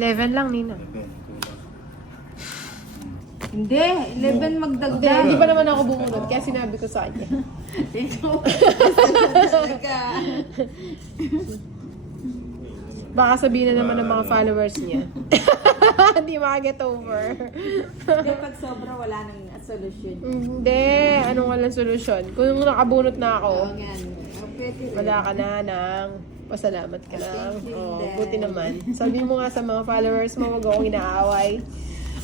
11 lang, Nina. Hindi, 11 magdagdag. Hindi pa naman ako bumunod, kaya sinabi ko sa kanya. Ikaw. Baka sabihin na naman ng mga followers niya. Hindi makaget over. Hindi, pag sobra, wala nang solusyon. Hindi, anong walang solusyon? Kung nakabunot na ako, Oo, yan. Pwede rin. wala ka na nang pasalamat ka lang. Thank you, Oh, Inday. buti naman. Sabi mo nga sa mga followers mo, wag akong inaaway.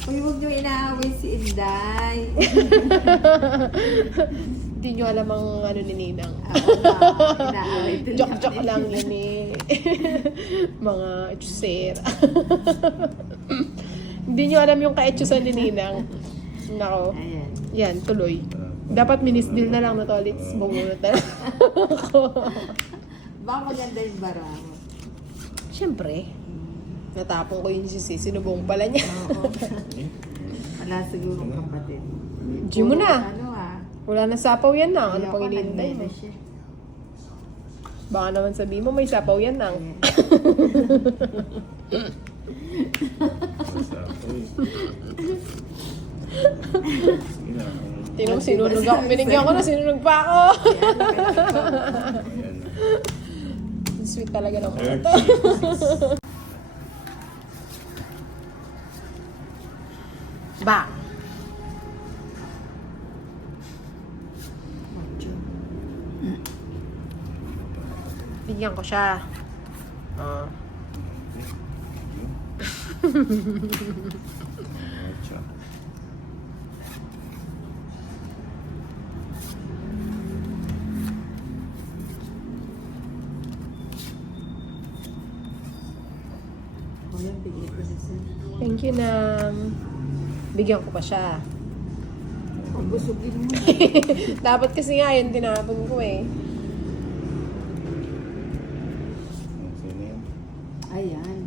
Uy, huwag niyo inaaway si Inday. Hindi nyo alam ang ano ni Ninang. Ako ba? Inaaway din Joke-joke lang yun eh. Mga etchusera. Hindi nyo alam yung ka-etchusan ni Ninang. Nako. Ayan. Yan, tuloy. Dapat minisdil na lang na tolits. Bumunot na lang ako. Baka maganda yung bara mo. Siyempre. Natapon ko yung sisi. Sinubong pala niya. Oo. Wala siguro kapatid. Gym mo na. Ano Wala na sapaw yan na. Ano Ayoko, pang inintay mo? nagmeda siya. Baka naman sabihin mo may sapaw yan na. Tinong sinunog ako. Binigyan ko na, sinunog pa ako. Sweet talaga ng mga to. Ba? Bigyan ko siya. O yan, bigay ko na siya. Thank you, Nam. Bigyan ko pa siya. Busugin mo. Dapat kasi nga yun tinapon ko eh. Ayan.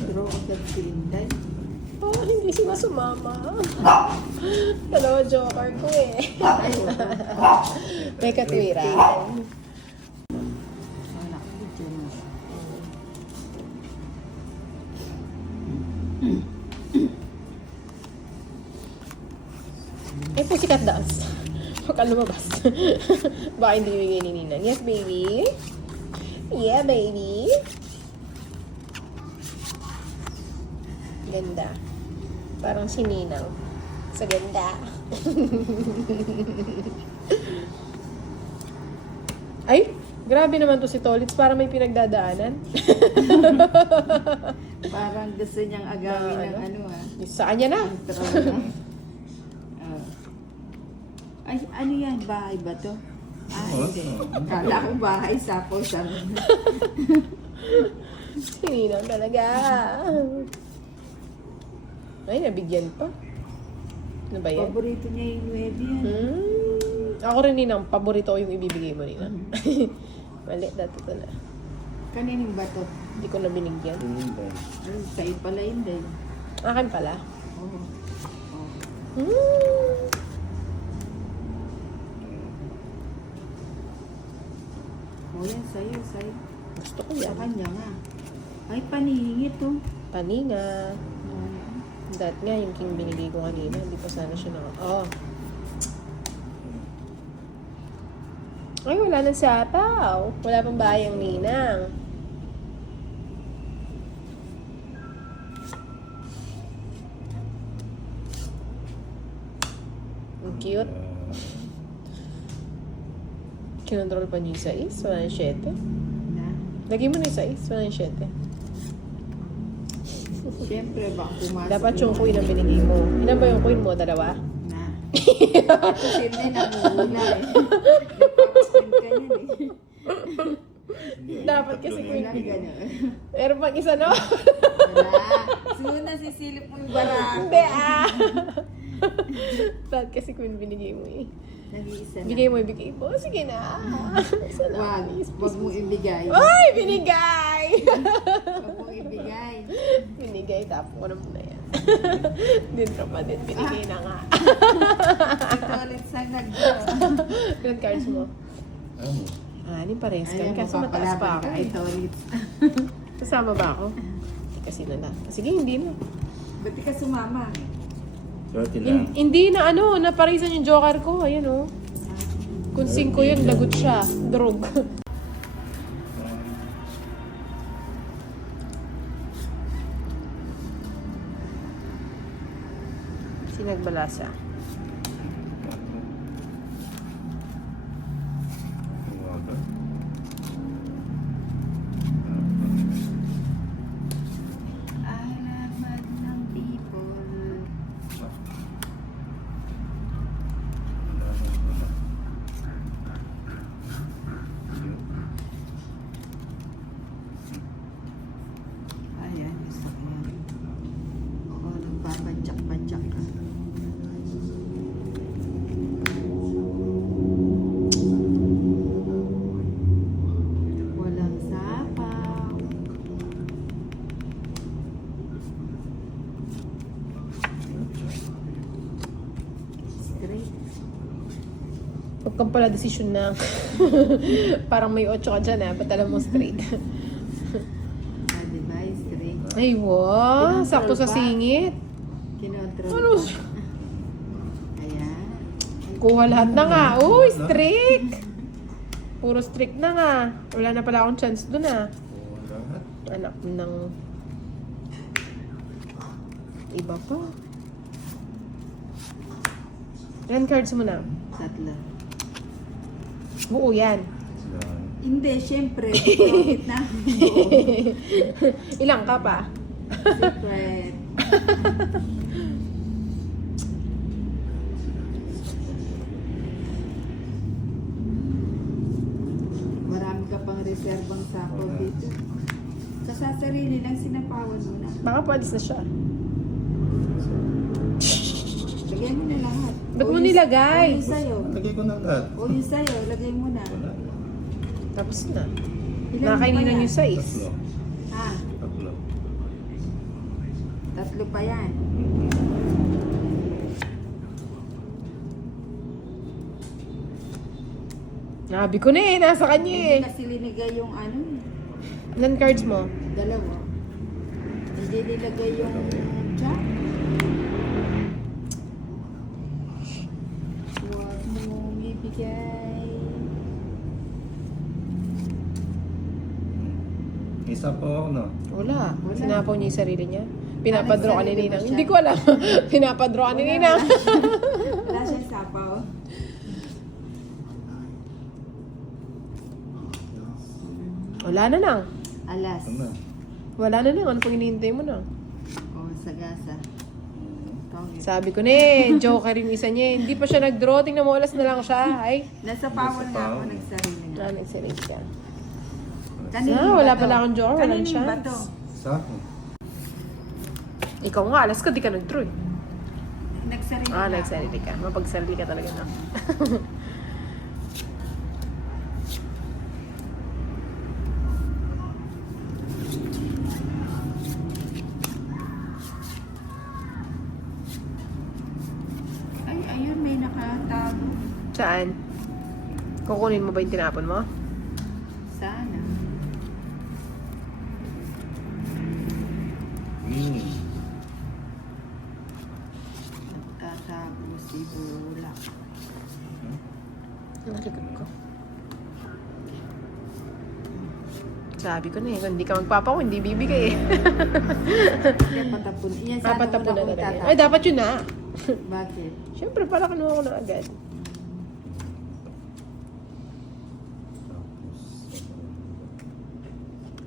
Pero agad si Inday. Oh, hindi sila sumama. Dalawa joker ko eh. May katwiran. Anak ko dyan. Eh, Pussycat Dolls. Huwag ka lumabas. Baka hindi bigay ni Ninang. Yes, baby? Yeah, baby? Ganda. Parang si Ninang. Sa ganda. Ay, grabe naman to si Tolits. Para may pinagdadaanan. Parang gusto niyang agawin ng ano Sa kanya na. Ay, ano yan? Bahay ba to? Hindi. Kala ko bahay, sapo, sabi. Si Ninang talaga. Ay, nabigyan pa. Ano ba yan? Paborito niya yung 9 yan. Ako rin, Ninang. Paborito ko yung ibibigay mo, Ninang. Mali, dati ito na. Kanining ba to? Hindi ko na binigyan. Ay, sa'yo pala yun din. Akin pala. Oo. Oh, yan, sa'yo. Gusto ko Sa yan. kanya nga. Ay, paningit oh. Paninga. That nga, yung king binigay ko kanina. Hindi pa sana siya na... Oh. Ay, wala nang sapaw. Wala pang bayang Ninang. Ang cute. Kinontrol pa niyo yung sais. Wala yung 7. Na. Lagay mo na yung sais. Wala yung 7. Siyempre, baka pumasok. Dapat yung coin ang binigay mo. Ilan ba yung coin mo? 2? Na. Kasi hindi namumula eh. Nagpapasin ka yan eh. Dapat kasi coin. Walang gano'n. Pero pag isa no? Wala. Suna sisilip mo yung barako. Hindi Dapat kasi coin binigay mo eh. Nag-iisa na. Bigay mo, ibigay mo. Sige na. Isa na. Wag. Wag mo ibigay. Ay, binigay! Wag mo ibigay. Binigay, tapo ko naman na yan. Dito pa din, binigay na nga. Ito ulit sa nag-draw. Ilan cards mo? Ano? Anim pares ka. Ayan, Kaso mataas pa ako. mapapalaban ka. Ito ulit. Kasama ba ako? Kasi na na. Sige, hindi na. Ba't di ka sumama? 30 lang. Hindi na ano, naparisan yung joker ko. Ayan o. Kung 5 yun, lagot siya. Drog. Sinagbalasa. Umaga. Alamat ng people. Ayan, gusto ko yan. Oo, nagpapadyak-padyak ka. Walang sapaw. Straight. Huwag kang pala desisyon na. Parang may 8 ka dyan Ba't alam mo straight? Ah, diba? Straight. Ay, wow. Sakto sa singit. Kinontrol Ano? pa. Ayan. Kuha lahat na nga. Uy, strict! Puro strict na nga. Wala na pala akong chance dun Lahat. Anak ng... Iba pa. Ilan cards mo na? Tatlo. Buo yan. Yan. Hindi, syempre. Profit na. Ilang ka pa? Secret. Marami ka pang reserbang sapaw dito. Kasasarili lang sinapawan mo na. Baka paalis na siya. Lagay mo na lahat. Ba't O mo yung- nilagay? O yung sayo. Lagay ko na lahat. O yung sayo, lagay mo na. Wala. Tapos na. Ilan Nakakaininan pa yan? yung size. Tatlo. Ha? Tatlo. Tatlo pa yan. Nabi ko na nasa kanya Hindi kasi linigay yung ano, Ilan cards mo? dalawa. Hindi nilagay yung jack. Huwag mo ibigay. Isa po ako, no? Wala. Wala. Sinapaw niya yung sarili niya. Pinapadraw ka ni Sarili ba Ninang. siya? Hindi ko alam. Pinapadraw ka ni Ninang. Wala siyang sapaw. Wala na lang. Alas. Ano? Wala na lang. Ano pang hinihintay mo na? O, sagasa. Pangit. Sabi ko na joker yung isa niya. Hindi pa siya nag-draw. Tingnan mo, alas na lang siya. Ay, Nasa pawon Nasa nga ako, pawon. nagsarili nga. nag-select siya. Kanino Ah, wala ba to? pala akong joker. Walang Kanino ba chance. to? Sa akin. Ikaw nga, alas ka. Di ka nag-draw eh. Nagsarili Ah, nga. nagsarili ka. Mapagsarili ka talaga na. Ay, ayun, may nakatago. Saan? Kukunin mo ba yung tinapon mo? Sana. Nagtatago si Bulak. Nakikot ko. Sabi ko na kung hindi ka magpapako, hindi bibigay eh. Kaya patapon. Yan sana Papatapon na una kong talaga. tatapon. Ay, dapat yun na. Bakit? Siyempre, pala kinuha ko na agad.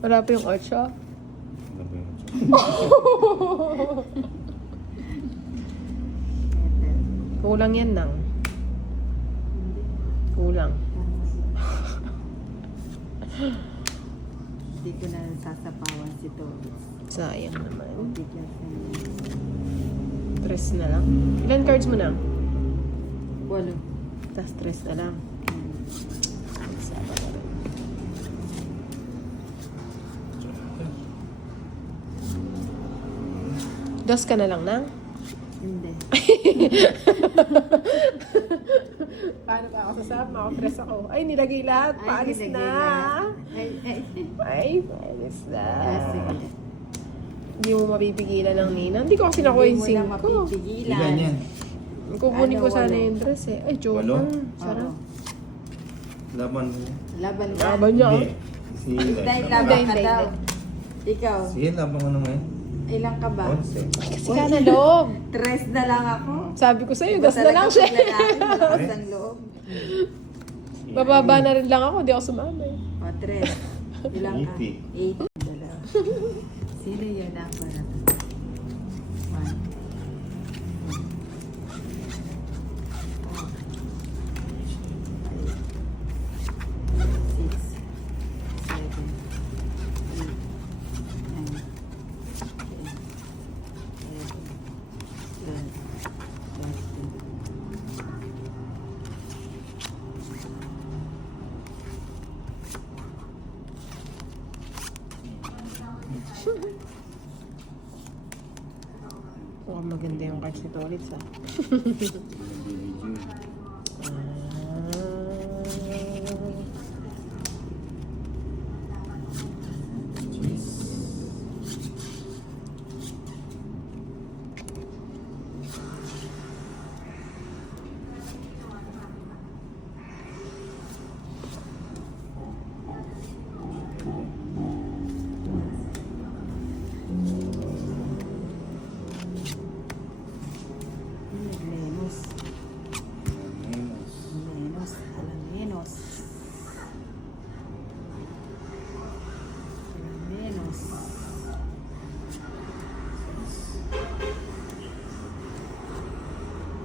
Wala pa yung art siya. Kulang yan nang. Kulang. Hindi ko na sasapawan si Toris. Sayang naman. Biglas na. Stress na lang. Ilan cards mo na? Walo. Tapos stress na lang. Saba na rin. Dos ka na lang nang? Hindi. Paano ba ako sasama? Ako-press ako. Ay, nilagay lahat. Paalis nilagay na. lahat. Ay. Paalis na. Sige. Hindi mo mapipigilan ng Nina. Hindi ko kasi nakuha yung Hindi mo na 5. mapipigilan. Ilan yan? Kukunin ko Ano, sana walo? yung dress eh. Ay, joke Walo? lang. Sarap. Oo. Laban mo. Laban ka. Laban niya. Hindi. Si Dahil laban laban Hindi, ka daw. hindi. Ikaw, Sige, laban ko naman. ilang ka ba? 11. Kasi ka na loob. Tres na lang ako. Sabi ko sa'yo, Iba gas na lang talaga siya. pag lalaki, malakas ang loob. Bababa na rin lang ako. Hindi ako sumama eh. O, tres. Ilang ka? 80. 80. Dalawa. Sino yun ang para? One. Mukhang maganda yung cards nito ulit sa. Menos. Menos. Alam menos. Menos.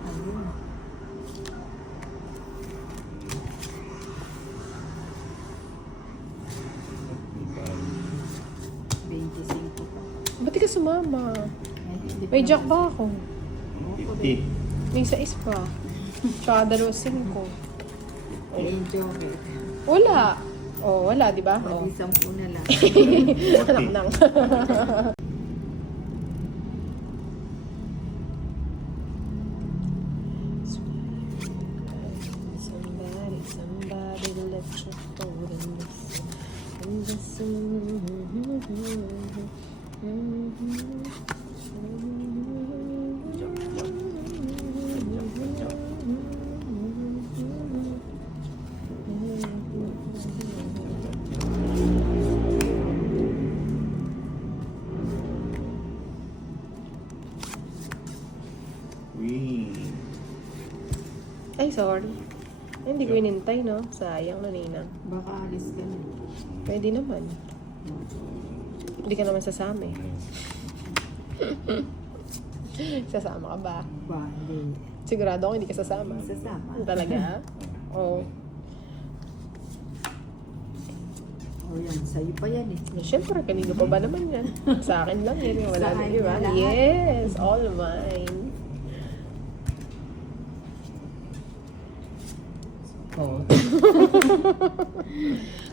Ayun. $25 pa. Ba't di ka sumama? Ay, hindi May pa jack naman. ba ako? 50. May 6 pa. Tsaka 2 Ay, joke. Wala. Oh, wala, di ba? Oh. Pwede 10 na lang. Anak nang. Somebody let you hold in this. Wee. Ay, sorry. Ay, hindi ko inintay, no? Sayang na, Ninang. Baka alis ka na. Pwede naman. Hindi ka naman sasama eh. Sasama ka ba? Ba, hindi. Sigurado ako hindi ka sasama. Sasama. Talaga? Oo. O yan, sa'yo pa yan eh. Siyempre, kanino pa ba naman yan? Sa akin lang yan. Wala Sa na kanya iba. lahat. Yes, all mine. Oh.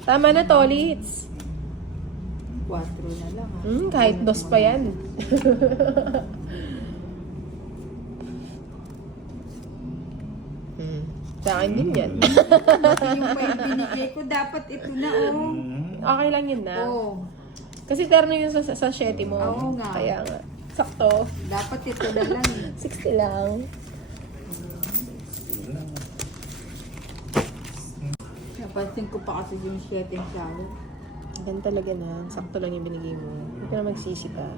Tama na, Tolits. 4 na lang ha. Kahit 2 pa yan. Sa akin din yan. Kasi yung pa yung binigay ko, dapat ito na oh. Okay lang yun na. Oo. Kasi terno yun sa shetty mo. Oo nga. Kaya nga. Sakto. Dapat ito na lang eh. 60 lang. Napansin ko pa kasi yung shedding shower. Ganun talaga na. Sakto lang yung binigay mo. Hindi ka na magsisi pa.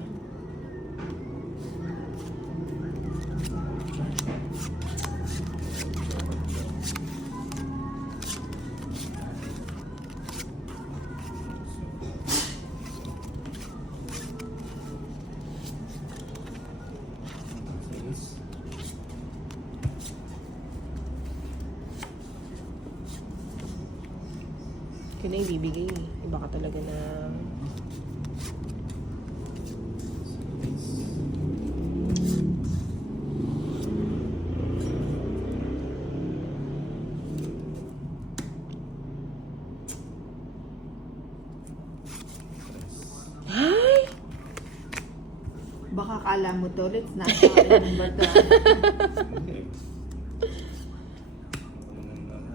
Kaya na ibibigay. Iba ka talaga na... Baka kala mo to, let's not remember to. Hindi.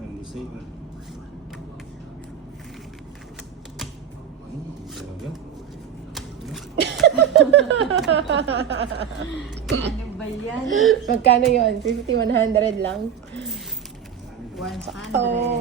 Hindi safe. Talaga? Ano ba yan? Magkano yun? 50, 100 lang? 100. Oh.